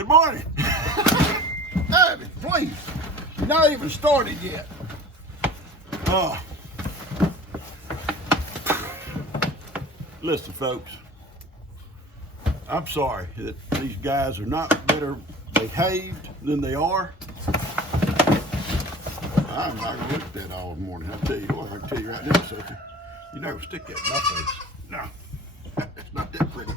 Good morning. Abby, please. You're not even started yet. Listen, folks. I'm sorry that these guys are not better behaved than they are. I'm not going to look at that all morning. I'll tell you what, I can tell you right now, sucker. You never stick that in my face. No, it's not that pretty.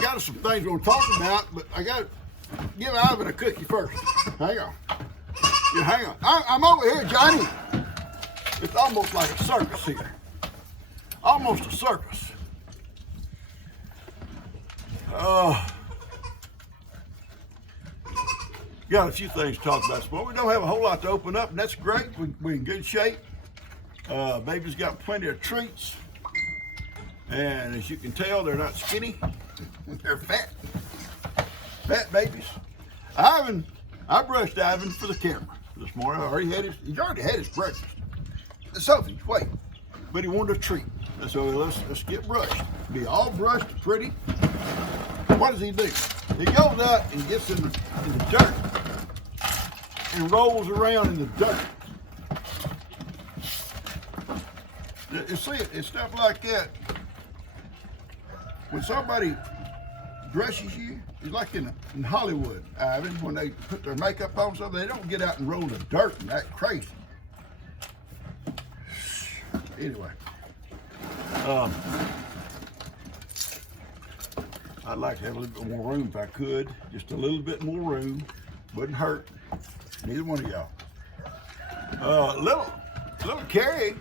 Got some things we're going to talk about, but I got to give Ivan a cookie first. Hang on. Yeah, hang on. I'm over here, Johnny. It's almost like a circus here. Almost a circus. Got a few things to talk about this morning. We don't have a whole lot to open up, and that's great. We're in good shape. Baby's got plenty of treats. And as you can tell, they're not skinny. They're fat. Fat babies. I brushed Ivan for the camera this morning. He's already had his breakfast. Sophie, wait. But he wanted a treat. So let's get brushed. Be all brushed, pretty. What does he do? He goes out and gets in the dirt and rolls around in the dirt. You see, it's stuff like that. When somebody dresses you, it's like in Hollywood, Ivan, when they put their makeup on something, they don't get out and roll in the dirt and act crazy. Anyway, I'd like to have a little bit more room if I could. Just a little bit more room. Wouldn't hurt neither one of y'all. Little Carrie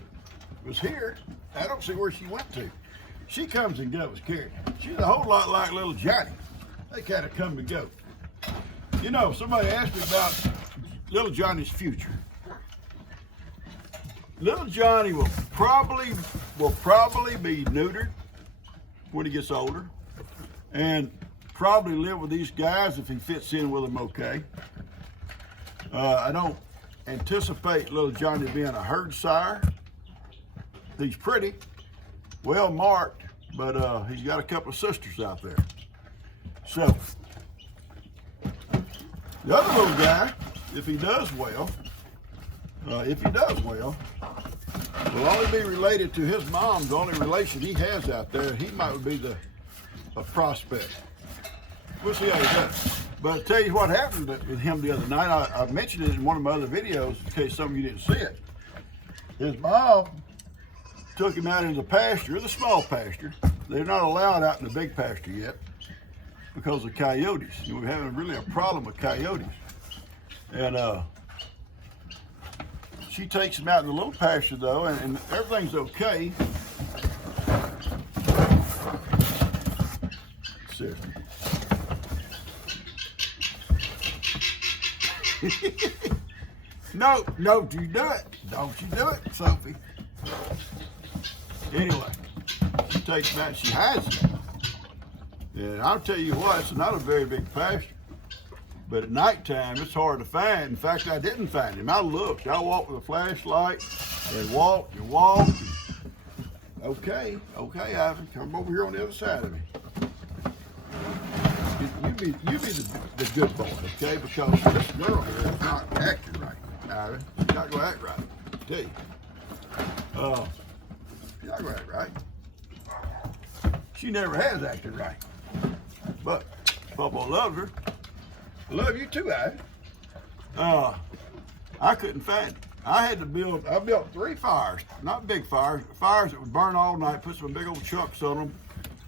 was here. I don't see where she went to. She comes and goes, Carrie. She's a whole lot like little Johnny. They kind of come and go. You know, somebody asked me about little Johnny's future. Little Johnny will probably be neutered when he gets older, and probably live with these guys if he fits in with them okay. I don't anticipate little Johnny being a herd sire. He's pretty, well marked, but he's got a couple of sisters out there. So the other little guy, if he does well, will only be related to his mom. The only relation he has out there, he might be a prospect. We'll see how he does. But I'll tell you what happened with him the other night. I mentioned it in one of my other videos in case some of you didn't see it. His mom took him out into the pasture, the small pasture. They're not allowed out in the big pasture yet because of coyotes. We're having really a problem with coyotes. And she takes him out in the little pasture though, and everything's okay. Seriously. No, don't you do it. Don't you do it, Sophie. Anyway, she takes him out and she hides him. And I'll tell you what, it's not a very big pasture. But at nighttime, it's hard to find. In fact, I didn't find him. I looked. I walked with a flashlight and walked and walked. Okay, Ivan, come over here on the other side of me. You be the good boy, okay? Because this girl here is not acting right, Ivan. She's not going to act right. I tell you. She's not going to act right. She never has acted right. But Papa loves her. I love you too, Ivan. I couldn't find it. I built 3 fires, not big fires, fires that would burn all night, put some big old chunks on them,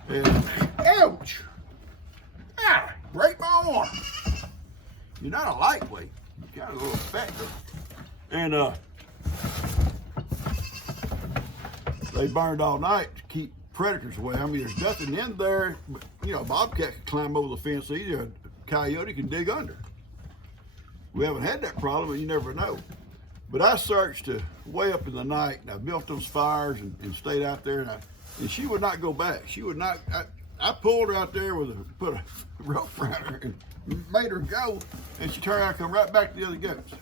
and ouch! Ah, break my arm. You're not a lightweight, you're kind of a little fat girl. And they burned all night to keep predators away. I mean, there's nothing in there, but, you know, a bobcat can climb over the fence either. A coyote can dig under. We haven't had that problem, but you never know. But I searched way up in the night, and I built those fires and stayed out there, and she would not go back. She would not. I pulled her out there put a rope around her and made her go, and she turned around and come right back to the other goats.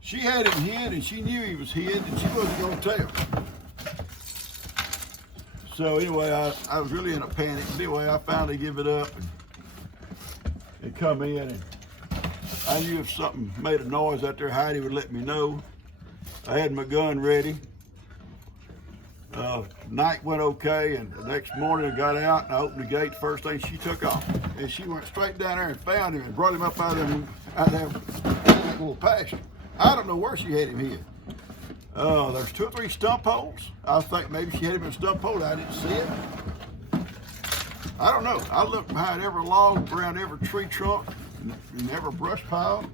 She had him hid, and she knew he was hid, and she wasn't going to tell. So anyway, I was really in a panic. Anyway, I finally give it up and come in, and I knew if something made a noise out there, Heidi would let me know. I had my gun ready. Night went okay, and the next morning I got out and I opened the gate. The first thing she took off, and she went straight down there and found him and brought him up out of that little pasture. I don't know where she had him hid. There's 2 or 3 stump holes. I think maybe she had him in a stump hole. I didn't see it. I don't know. I looked behind every log, around every tree trunk, and every brush pile,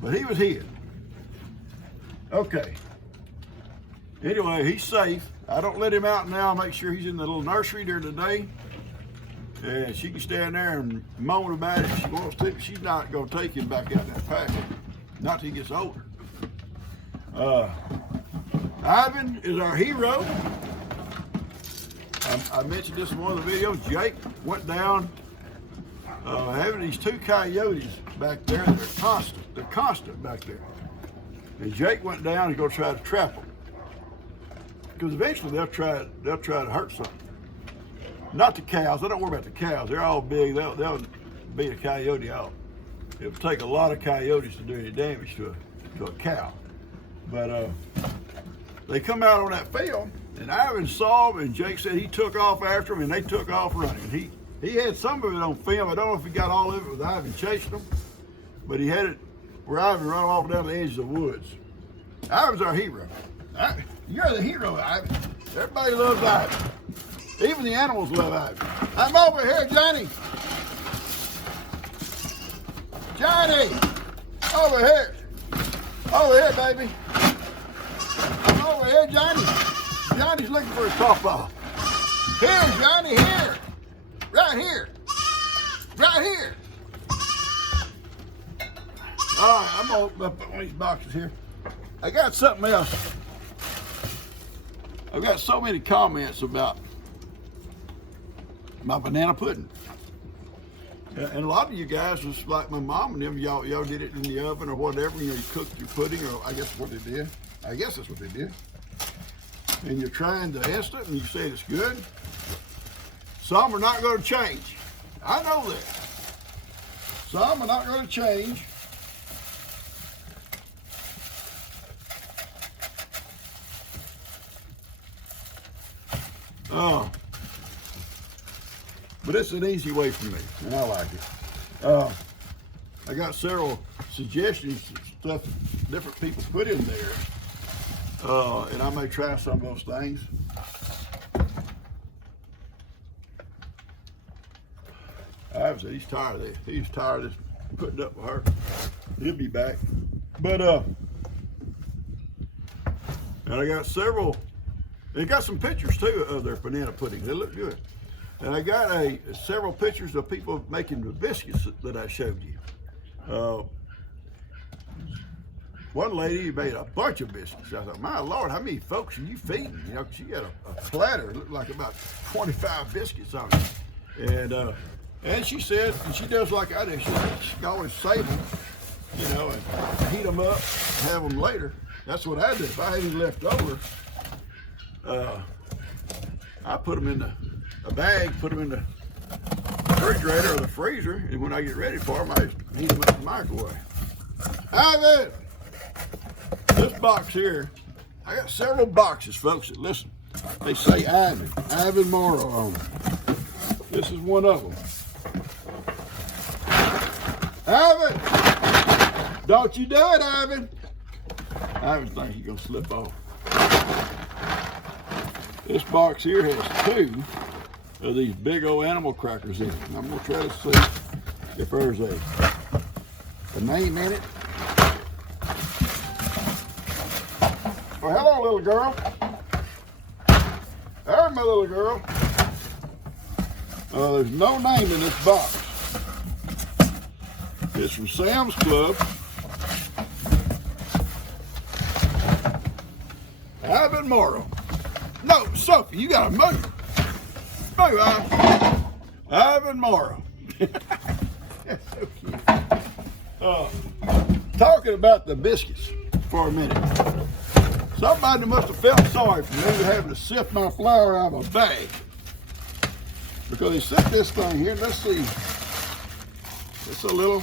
but he was hid. Okay. Anyway, he's safe. I don't let him out now. I make sure he's in the little nursery during the day. And she can stand there and moan about it if she wants to, but she's not going to take him back out that pasture. Not till he gets older. Ivan is our hero. I mentioned this in one of the videos. Jake went down having these 2 coyotes back there. They're constant. They're constant back there. And Jake went down and going to try to trap them. Because eventually they'll try to hurt something. Not the cows. I don't worry about the cows. They're all big. They'll beat a coyote out. It would take a lot of coyotes to do any damage to a cow. But they come out on that field, and Ivan saw them, and Jake said he took off after them, and they took off running. He had some of it on film. I don't know if he got all of it with Ivan chasing them, but he had it where Ivan ran off down the edge of the woods. Ivan's our hero. You're the hero, Ivan. Everybody loves Ivan. Even the animals love Ivan. I'm over here, Johnny. Johnny! Over here. Over here, baby. I'm over here, Johnny. Johnny's looking for his softball. Here, Johnny, here. Right here. Right here. All right, I'm gonna open up one of these boxes here. I got something else. I've got so many comments about my banana pudding. And a lot of you guys was like my mom and them, y'all did it in the oven or whatever, you cooked your pudding, or I guess what they did. I guess that's what they did. And you're trying the instant and you say it's good. Some are not going to change. I know that. Some are not going to change. But it's an easy way for me, and I like it. I got several suggestions of stuff different people put in there, and I may try some of those things. Ivan said he's tired of it. He's tired of putting up with her. He'll be back. But and I got several. They got some pictures too of their banana pudding. They look good. And I got several pictures of people making the biscuits that I showed you. One lady made a bunch of biscuits. I thought, my Lord, how many folks are you feeding? You know, she got a platter. It looked like about 25 biscuits on it. And she said, and she does like I do. She always save them, you know, and heat them up, have them later. That's what I do. If I had any left over, I put them in a bag, put them in the refrigerator or the freezer, and when I get ready for them, I just heat them up in the microwave. Ivan! This box here, I got several boxes, folks, that listen. They say Ivan Morrow on them. This is one of them. Ivan! Don't you do it, Ivan! Ivan thinks he's gonna slip off. This box here has 2 of these big old animal crackers in it. And I'm gonna try to see if there's a name in it. Well, hello, little girl. There's my little girl. There's no name in this box. It's from Sam's Club. Ivan Morrow. No, Sophie, you gotta move. Move, Ivan. Ivan Morrow. That's so cute. Talking about the biscuits for a minute. Somebody must have felt sorry for me having to sift my flour out of a bag. Because they set this thing here, let's see. It's a little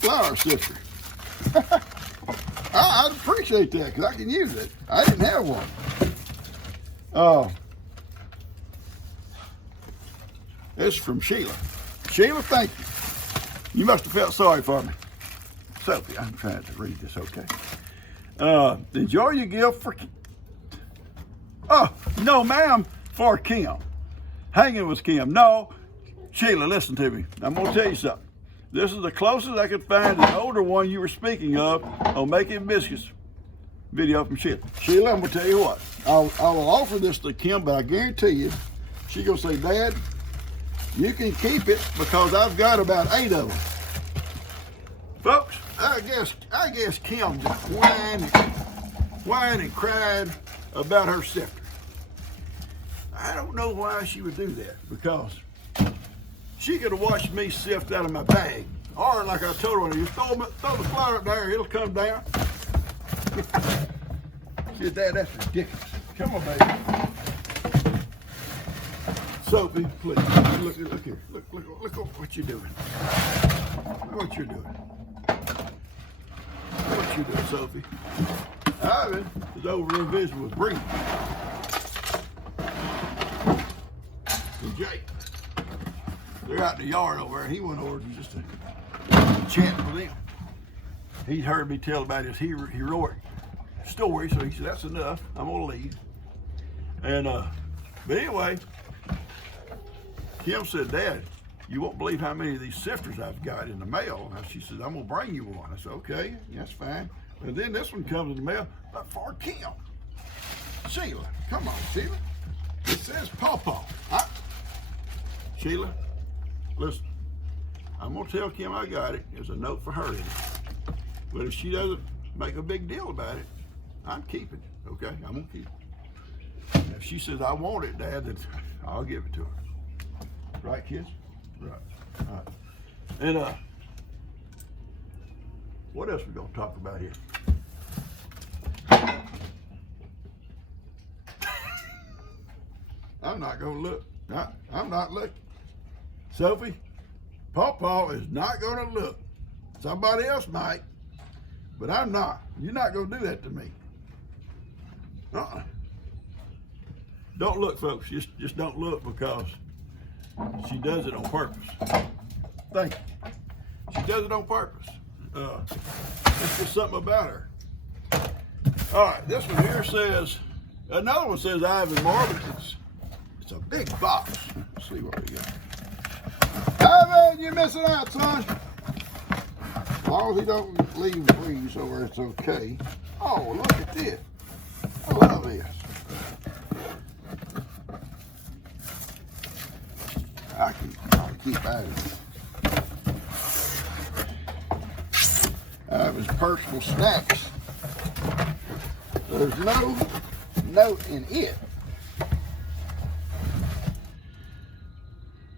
flour sifter. I'd appreciate that because I can use it. I didn't have one. This is from Sheila. Sheila, thank you. You must have felt sorry for me. Sophie, I'm trying to read this, okay? Enjoy your gift for... Oh, no, ma'am, for Kim. Hanging with Kim. No, Sheila, listen to me. I'm going to tell you something. This is the closest I could find to the older one you were speaking of on making biscuits. Video from Sheila. Sheila, I'm going to tell you what. I will offer this to Kim, but I guarantee you, she's going to say, Dad, you can keep it because I've got about 8 of them. Folks, I guess Kim just whined and cried about her sifter. I don't know why she would do that, because she could have watched me sift out of my bag. Or like I told her, you throw the flour up there, it'll come down. She said, Dad, that's ridiculous. Come on, baby. Sophie, please, look here. Look what you're doing. Look what you're doing. What you doing, Sophie? Ivan is over in visiting with Bree and Jake. They're out in the yard over there. He went over just to chat with them. He'd heard me tell about his heroic story, so he said, that's enough. I'm gonna leave. And but anyway, Kim said, Dad, you won't believe how many of these sifters I've got in the mail. And she said, I'm gonna bring you one. I said, okay, that's fine. And then this one comes in the mail, but for Kim. Sheila, come on, Sheila. It says Pawpaw. Sheila, listen, I'm gonna tell Kim I got it. There's a note for her in it. But if she doesn't make a big deal about it, I'm keeping it, okay? I'm gonna keep it. If she says, I want it, Dad, then I'll give it to her. Right, kids? Right. All right. And what else we gonna talk about here? I'm not gonna look. I'm not looking. Sophie, Pawpaw is not gonna look. Somebody else might, but I'm not. You're not gonna do that to me. Don't look, folks. Just don't look, because she does it on purpose. Thank you. She does it on purpose. It's just something about her. All right, this one here says, another one says Ivan Marvin. It's a big box. Let's see what we got. Ivan, you're missing out, son. As long as he don't leave breeze over, it's okay. Oh, look at this. I love this. I can probably keep Ivan. Ivan's personal snacks. There's no note in it.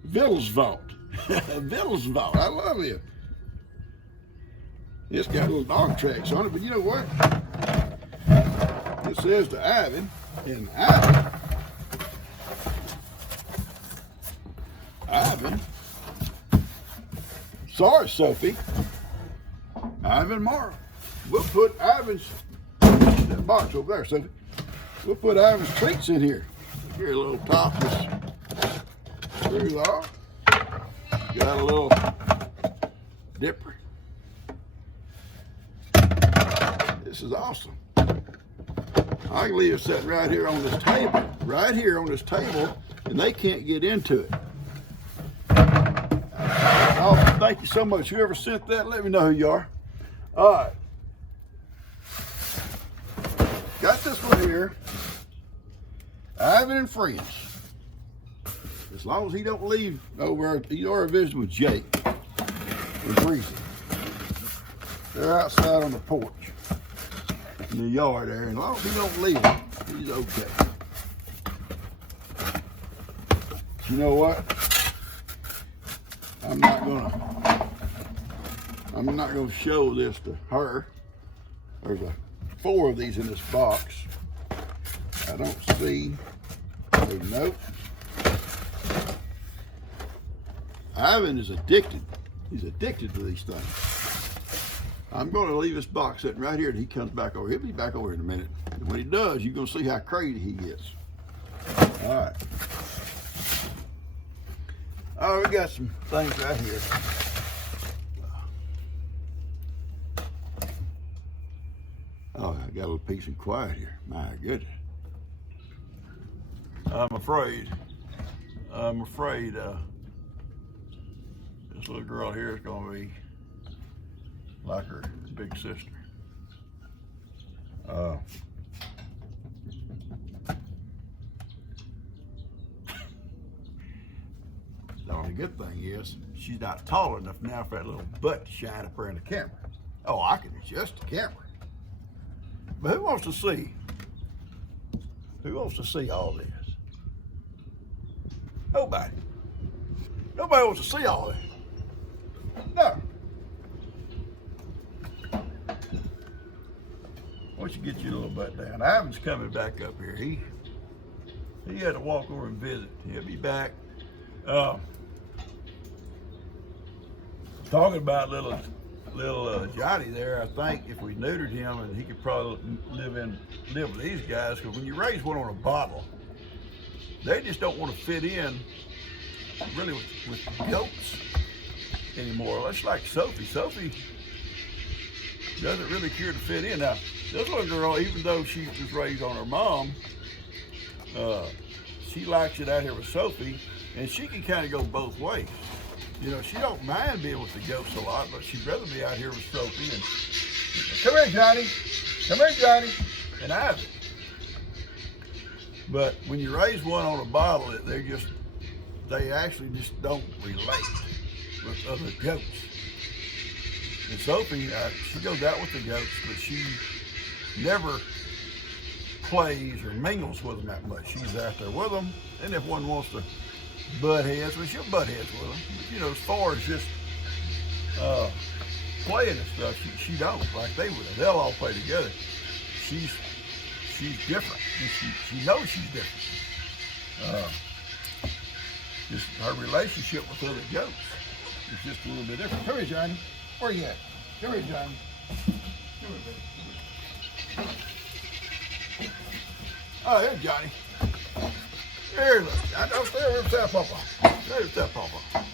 Vittles Vault. Vittles Vault. I love it. It's got little dog tracks on it, but you know what? It says to Ivan, and Ivan, sorry, Sophie, Ivan Morrow. We'll put Ivan's, that box over there, Sophie. We'll put Ivan's treats in here. Here, a little topless. There you are. Got a little dipper. This is awesome. I can leave it set right here on this table. Right here on this table, and they can't get into it. Awesome. Thank you so much. Whoever sent that, let me know who you are. All right. Got this one here. Ivan and Friends. As long as he don't leave over, he's already visiting with Jake and Breezy. They're outside on the porch in the yard there, and as long as he don't leave him, he's okay. You know what? I'm not gonna show this to her. There's a 4 of these in this box. I don't see a note. Ivan is addicted. He's addicted to these things. I'm going to leave this box sitting right here and he comes back over. He'll be back over in a minute. And when he does, you're going to see how crazy he gets. All right. Oh, we got some things right here. Oh, I got a little peace and quiet here. My goodness. I'm afraid this little girl here is going to be like her big sister. The only good thing is she's not tall enough now for that little butt to shine up there in the camera. Oh, I can adjust the camera. But who wants to see? Who wants to see all this? Nobody. Nobody wants to see all this. No. Once you get your little butt down, Ivan's coming back up here. He had to walk over and visit. He'll be back. Talking about little Johnny there, I think if we neutered him, and he could probably live with these guys, because when you raise one on a bottle, they just don't want to fit in really with goats anymore. That's like Sophie. Sophie doesn't really care to fit in. Now, this little girl, even though she was raised on her mom, she likes it out here with Sophie, and she can kind of go both ways. You know, she don't mind being with the goats a lot, but she'd rather be out here with Sophie. And come here, Johnny. Come here, Johnny. And Ivy. But when you raise one on a bottle, they actually just don't relate with other goats. And Sophie, she goes out with the goats, but she never plays or mingles with them that much. She's out there with them, and if one wants to butt heads, well, she'll butt heads with them. But, you know, as far as just playing and stuff, she don't, like they would. They'll all play together. She's different. She knows she's different. Just her relationship with other goats is just a little bit different. Come here, Johnny. Where you at? Come here, Johnny. Come here, baby. Oh, there's Johnny. There, look. I don't stay over there, Papa. There's that Papa.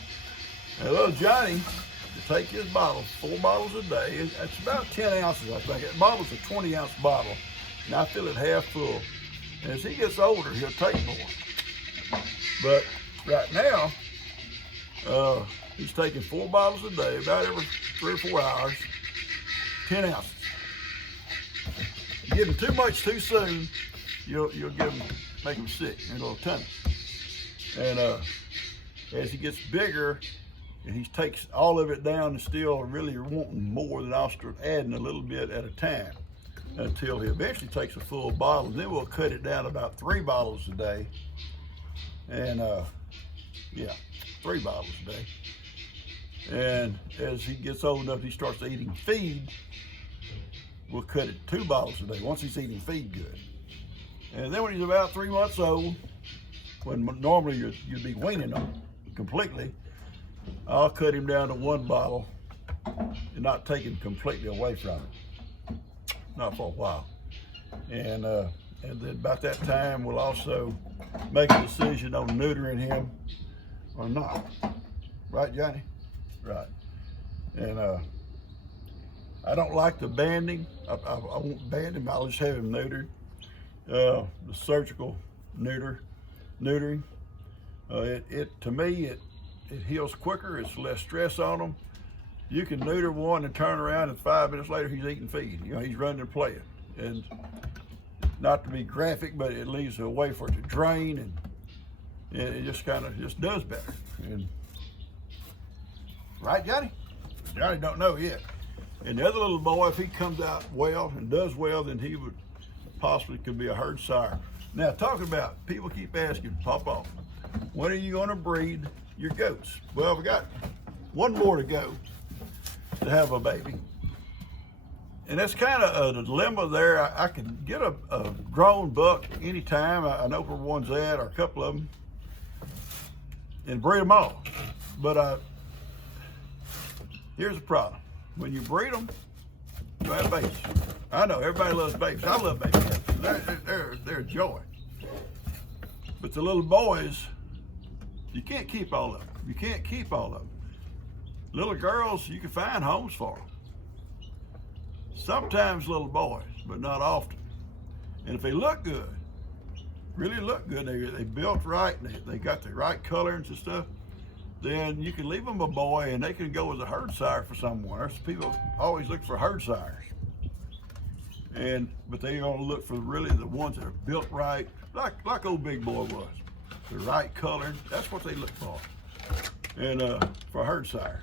Now, little Johnny, to take his bottles, 4 bottles a day, it's about 10 ounces, I think. That bottle's a 20-ounce bottle, and I fill it half full. And as he gets older, he'll take more. But right now, he's taking 4 bottles a day, about every 3 or 4 hours, 10 ounces. You give him too much too soon, you'll make him sick in a little tummy. And as he gets bigger, and he takes all of it down and still really wanting more, then I'll start adding a little bit at a time until he eventually takes a full bottle. Then we'll cut it down about 3 bottles a day. And yeah, 3 bottles a day. And as he gets old enough, he starts eating feed, we'll cut it 2 bottles a day once he's eating feed good. And then when he's about 3 months old, when normally you'd be weaning him completely, I'll cut him down to 1 bottle and not take him completely away from it, not for a while. And then about that time, we'll also make a decision on neutering him or not. Right, Johnny? Right. And I don't like the banding. I won't band him. I'll just have him neutered. The surgical neutering. To me, it heals quicker. It's less stress on them. You can neuter one and turn around, and 5 minutes later he's eating feed. You know, he's running and playing. And not to be graphic, but it leaves a way for it to drain, and it just kind of just does better. And right, Johnny? Johnny don't know yet. And the other little boy, if he comes out well and does well, then he would possibly could be a herd sire. Now, talking about, people keep asking, Papa, when are you going to breed your goats? Well, we got 1 more to go to have a baby. And that's kind of a dilemma there. I can get a grown buck anytime. I know where one's at, or a couple of them, and breed them all. But here's the problem. When you breed them, you have babies. I know, everybody loves babies. I love babies. They're a joy. But the little boys, you can't keep all of them. You can't keep all of them. Little girls, you can find homes for them. Sometimes little boys, but not often. And if they look good, really look good, they built right, they got the right colors and stuff, then you can leave them a boy and they can go as a herd sire for someone. There's people always look for herd sires. But they're gonna look for really the ones that are built right, like old Big Boy was. The right color, that's what they look for. And for herd sires.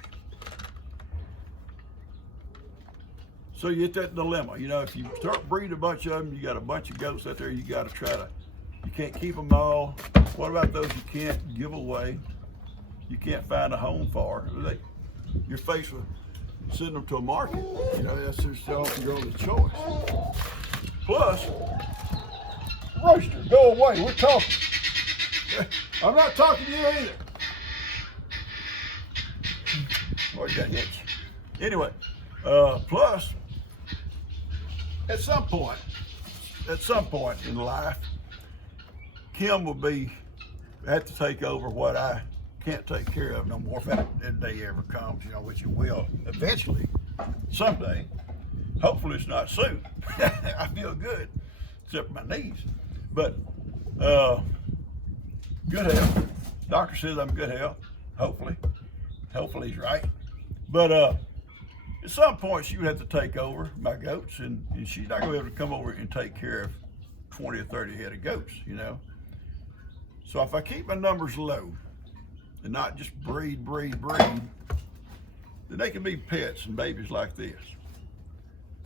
So you get that dilemma. You know, if you start breeding a bunch of them, you got a bunch of goats out there, you got to try to, you can't keep them all. What about those you can't give away? You can't find a home for. You're faced with sending them to a market. You know, that's just often your only choice. Plus, Rooster, go away, we're talking. I'm not talking to you either. Boy, you got itch. Anyway, plus, at some point in life, Kim will have to take over what I can't take care of no more. If that day ever comes, you know, which it will eventually, someday. Hopefully it's not soon. I feel good, except for my knees. But good health. Doctor says I'm good health. Hopefully he's right. But at some point she would have to take over my goats, and she's not gonna be able to come over and take care of 20 or 30 head of goats, you know. So if I keep my numbers low and not just breed, then they can be pets and babies like this.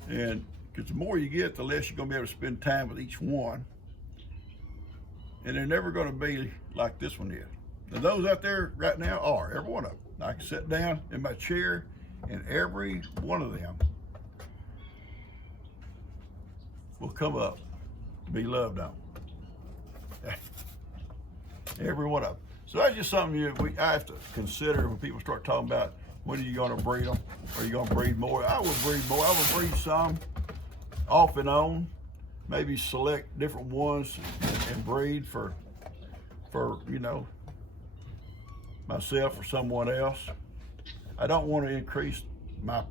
And because the more you get, the less you're gonna be able to spend time with each one. And they're never gonna be like this one is. And those out there right now are, every one of them. I can sit down in my chair and every one of them will come up to be loved on. Every one of them. So that's just something I have to consider when people start talking about when are you going to breed them? Are you going to breed more? I will breed more. I will breed some off and on. Maybe select different ones and breed for you know, myself or someone else. I don't want to increase my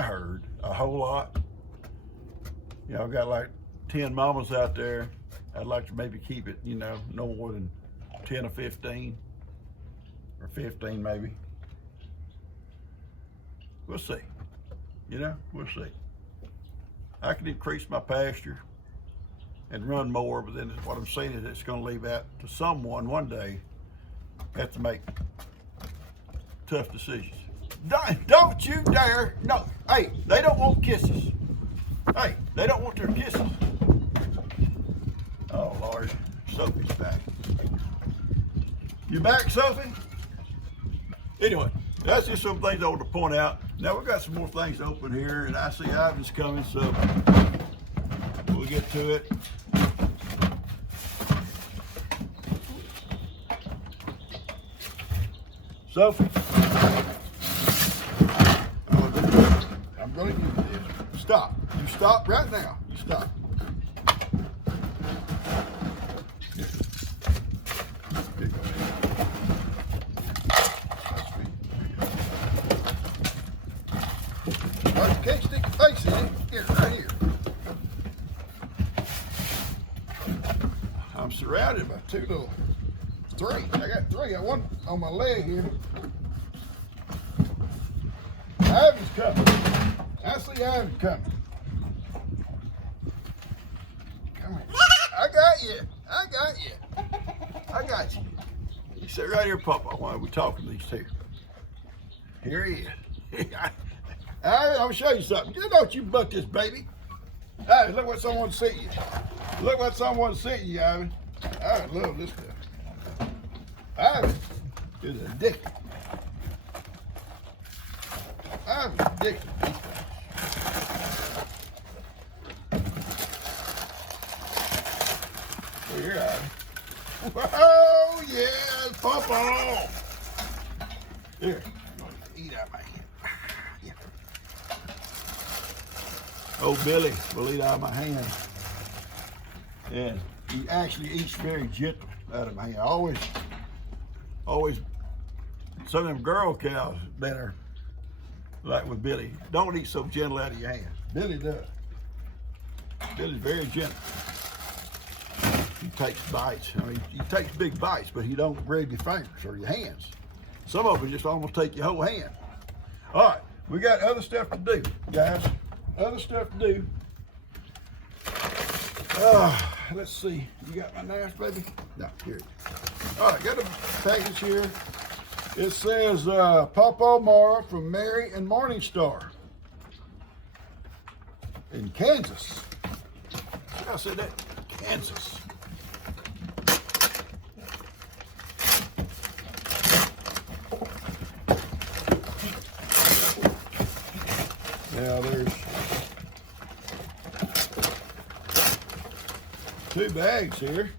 herd a whole lot. You know, I've got like 10 mamas out there. I'd like to maybe keep it, you know, no more than 10 or 15, or 15 maybe. We'll see. You know, we'll see. I can increase my pasture and run more, but then what I'm saying is it's going to leave that to someone one day have to make tough decisions. Don't you dare! No, hey, they don't want kisses. Hey, they don't want their kisses. Oh Lord, Sophie's back. You back, Sophie? Anyway, that's just some things I want to point out. Now we've got some more things to open here, and I see Ivan's coming, so we'll get to it. Sophie, I'm going to give you this. Stop. You stop right now. You stop. Well, you can't stick your face in it. Get it right here. I'm surrounded by three. I got three. I got one on my leg here. Ivy's coming. I see Ivy coming. Come here. I got you. You sit right here, Papa, while we're talking to these two. Here he is. I'll show you something. You don't you buck this baby. Ivy, look what someone sent you. Look what someone sent you, Ivy. I love this stuff. Ivy is addicted. Ivy's addicted. Papa! Here, eat out of my hand. Yeah. Oh, Billy will eat out of my hand. And he actually eats very gentle out of my hand. Always, some of them girl cows that are like with Billy don't eat so gentle out of your hand. Billy does. Billy's very gentle. He takes bites. I mean, he takes big bites, but he don't grab your fingers or your hands. Some of them just almost take your whole hand. All right, we got other stuff to do, guys. Other stuff to do. Let's see. You got my knife, baby? No, here. All right, got a package here. It says Papa Mara from Mary and Morningstar in Kansas. I said that, Kansas. Now there's 2 bags here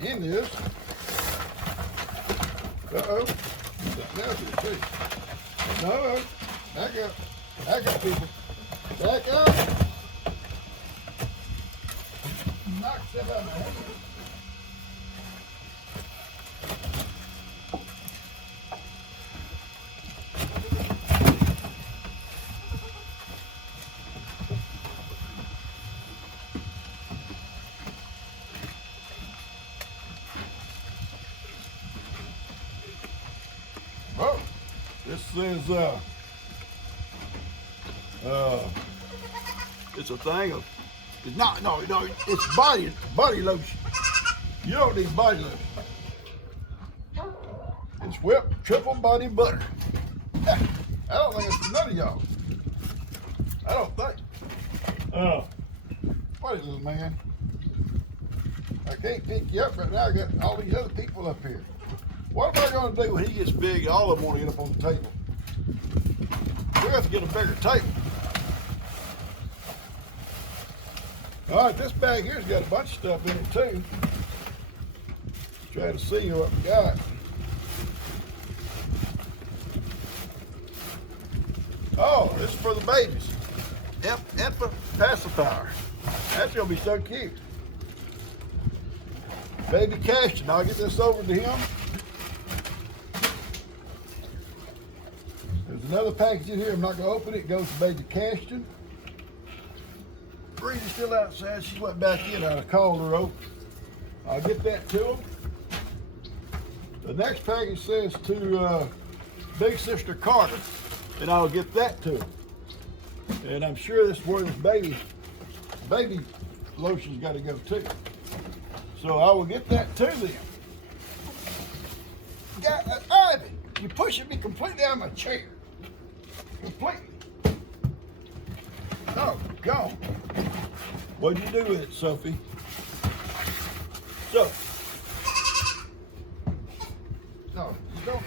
in this. Uh-oh. Something else here too. No, back up. Back up, people. Back up. Knock that out of my hand. Oh, this is it's a thing of, it's not, no, it's body lotion. You don't need body lotion. It's whipped triple body butter. I don't think it's for none of y'all. I don't think. What is this, man? I can't pick you up right now. I got all these other people up here. What am I going to do when he gets big? All of them want to get up on the table. We have to get a bigger table. All right, this bag here's got a bunch of stuff in it too. Try to see what we got. Oh, this is for the babies. Infant pacifier. That's gonna be so cute. Baby Caston, I'll get this over to him. There's another package in here. I'm not gonna open it. It goes to Baby Caston. Breezy's still outside. She went back in. I called her over. I'll get that to him. The next package says to Big Sister Carter, and I'll get that to him. And I'm sure this is where this baby lotion's got to go too. So I will get that to them. Ivan, you're pushing me completely out of my chair. Completely. Oh, God. What'd you do with it, Sophie? So. No, you don't.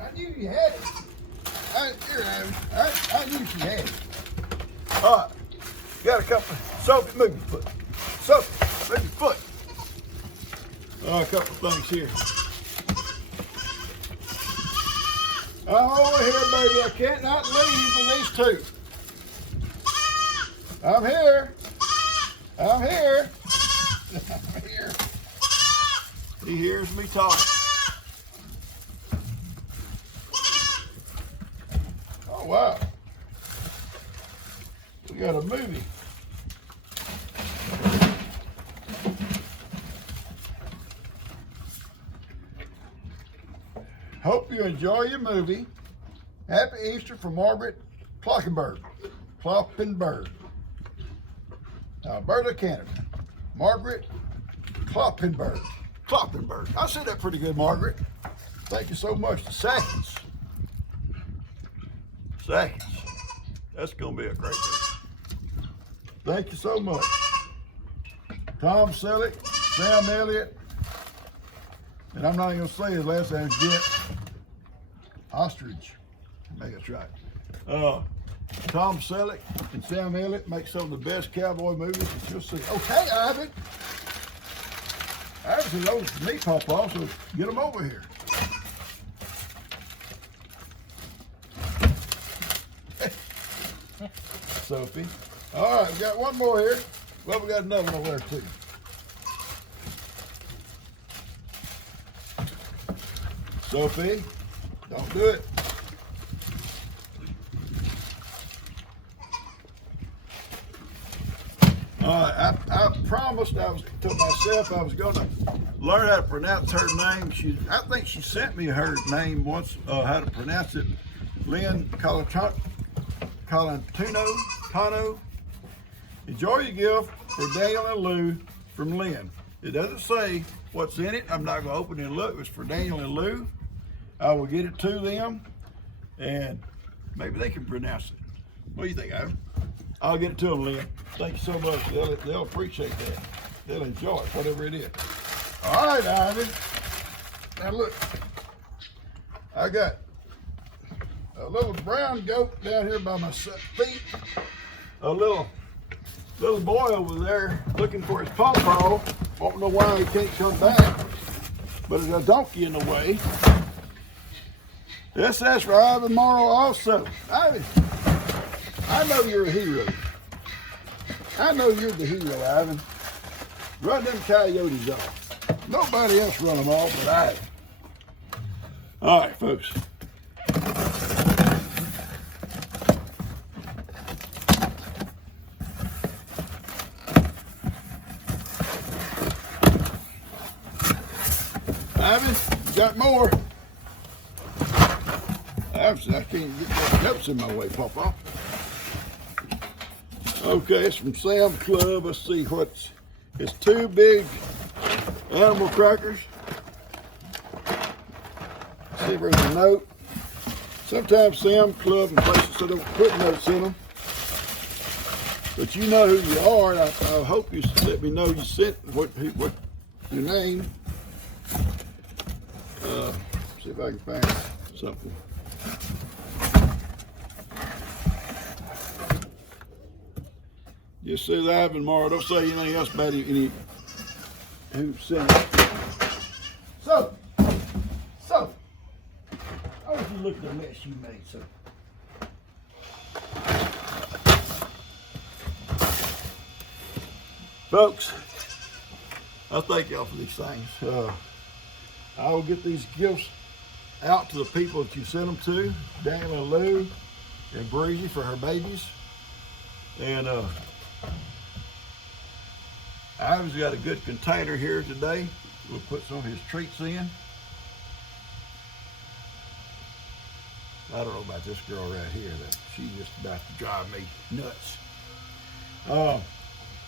I knew you had it. I knew she had it. All right. Got a couple. Sophie, move your foot. Sophie, move your foot. A couple things here. I'm over here, baby. I can't not leave with these two. I'm here. I'm here. I'm here. He hears me talk. Oh, wow. We got a movie. Hope you enjoy your movie. Happy Easter from Margaret Kloppenberg. Alberta, Canada. Margaret Kloppenberg. I said that pretty good, Margaret. Thank you so much. Seconds. That's going to be a great movie. Thank you so much. Tom Selleck, Sam Elliott, and I'm not even going to say his last name, Jet Ostrich. Maybe that's right. Tom Selleck and Sam Elliott make some of the best cowboy movies that you'll see. Okay, Ivan. Obviously those meat pawpaw, so get them over here. Sophie. All right, we got one more here. Well, we got another one over there too. Sophie, don't do it. All right, I promised to myself I was going to learn how to pronounce her name. I think she sent me her name once, how to pronounce it. Lynn Colantino. Enjoy your gift for Daniel and Lou from Lynn. It doesn't say what's in it. I'm not going to open it and look. It's for Daniel and Lou. I will get it to them, and maybe they can pronounce it. What do you think, Ivan? I'll get it to them, Lynn. Thank you so much. They'll appreciate that. They'll enjoy it, whatever it is. All right, Ivan. Now look, I got a little brown goat down here by my feet. A little boy over there looking for his pawpaw. Won't know why he can't come back, but there's a donkey in the way. That's for Ivan Morrow also. Ivan, I know you're a hero. I know you're the hero, Ivan. Run them coyotes off. Nobody else run them off but I. All right, folks. Ivan, you got more? I can't get those nuts in my way, Papa. Okay, it's from Sam's Club. Let's see it's 2 big animal crackers. Let's see if there's a note. Sometimes Sam's Club and places so don't put notes in them. But you know who you are, and I hope you let me know you sent what your name. See if I can find something. Just says Ivan Morrow. Don't say anything else about any who sent it. So, how would you look at the mess you made, sir? Folks, I thank y'all for these things. I will get these gifts out to the people that you sent them to, Daniel and Lou and Breezy for her babies. And Ivan's got a good container here today. We'll put some of his treats in. I don't know about this girl right here. She's just about to drive me nuts. I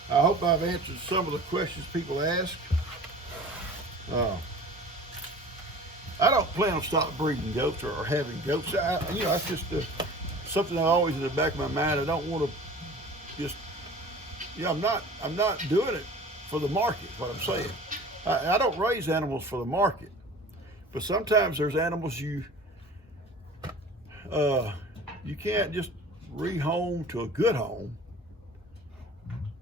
hope I've answered some of the questions people ask. I don't plan on stopping breeding goats or having goats. That's just something I always in the back of my mind. I don't want to just, I'm not doing it for the market, is what I'm saying. I don't raise animals for the market, but sometimes there's animals you can't just rehome to a good home.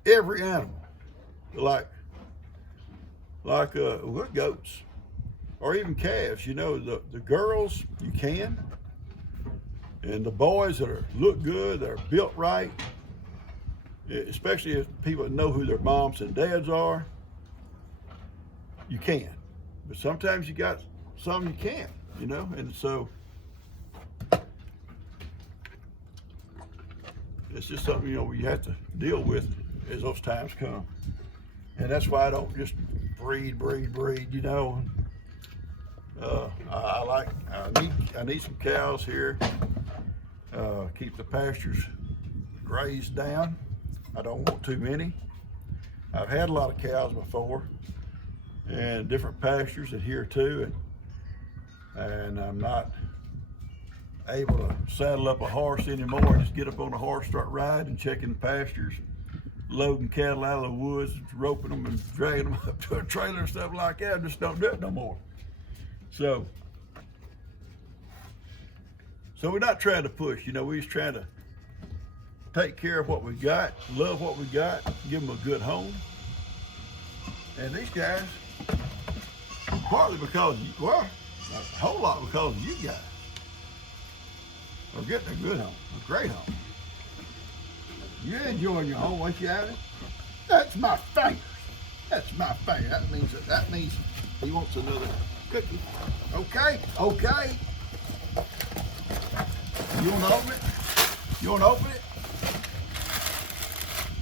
Every animal, like goats or even calves, the girls you can, and the boys that look good, that are built right, especially if people know who their moms and dads are, you can. But sometimes you got some you can't, and so it's just something, you have to deal with as those times come. And that's why I don't just breed. I need some cows here. Keep the pastures grazed down. I don't want too many. I've had a lot of cows before, and different pastures adhere to, and I'm not able to saddle up a horse anymore. Just get up on a horse, start riding, checking the pastures, loading cattle out of the woods, roping them and dragging them up to a trailer and stuff like that. I just don't do it no more. So we're not trying to push, we're just trying to take care of what we got, love what we got, give them a good home. And these guys, partly because, well, a whole lot because of you guys are getting a good home, a great home. You're enjoying your home, ain't you, Abby? That's my fingers. That's my finger. That means he wants another cookie. Okay, okay. You want to open it? You want to open it?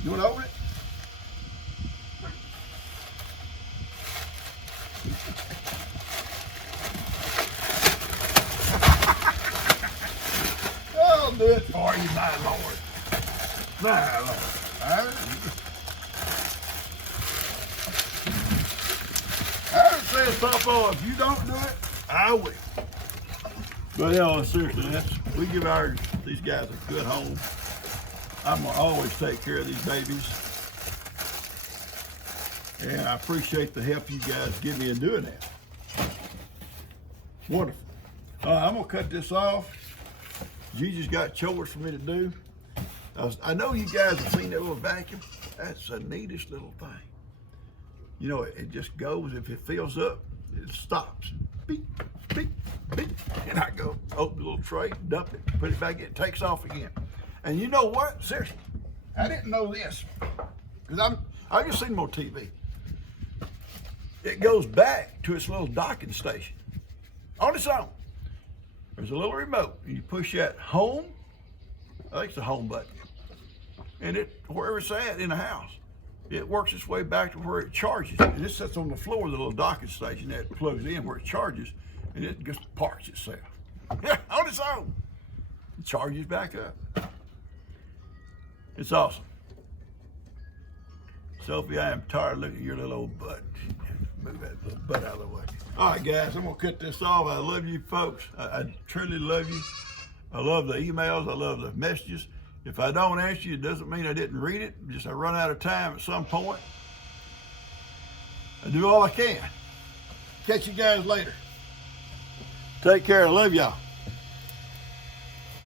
You want to open it? I'll do it for you, my Lord. My Lord. I says, Papa, if you don't do it, I will. But yeah, seriously, we give these guys a good home. I'm gonna always take care of these babies. And I appreciate the help you guys give me in doing that. Wonderful. I'm gonna cut this off. Jesus got chores for me to do. I know you guys have seen that little vacuum. That's the neatest little thing. You know, it just goes, if it fills up, it stops. Beep, beep, beep. And I go, open the little tray, dump it, put it back in, it takes off again. And you know what? Seriously, I didn't know this. Because I've just seen them on TV. It goes back to its little docking station on its own. There's a little remote, and you push that home, I think it's the home button, and it, wherever it's at in the house, it works its way back to where it charges. And it sits on the floor of the little docking station that plugs in where it charges, and it just parks itself. Yeah, on its own. It charges back up. It's awesome. Sophie, I am tired of looking at your little old butt. Move that little butt out of the way. All right, guys, I'm gonna cut this off. I love you folks. I truly love you. I love the emails. I love the messages. If I don't answer you, it doesn't mean I didn't read it. Just I run out of time at some point. I do all I can. Catch you guys later. Take care. I love y'all.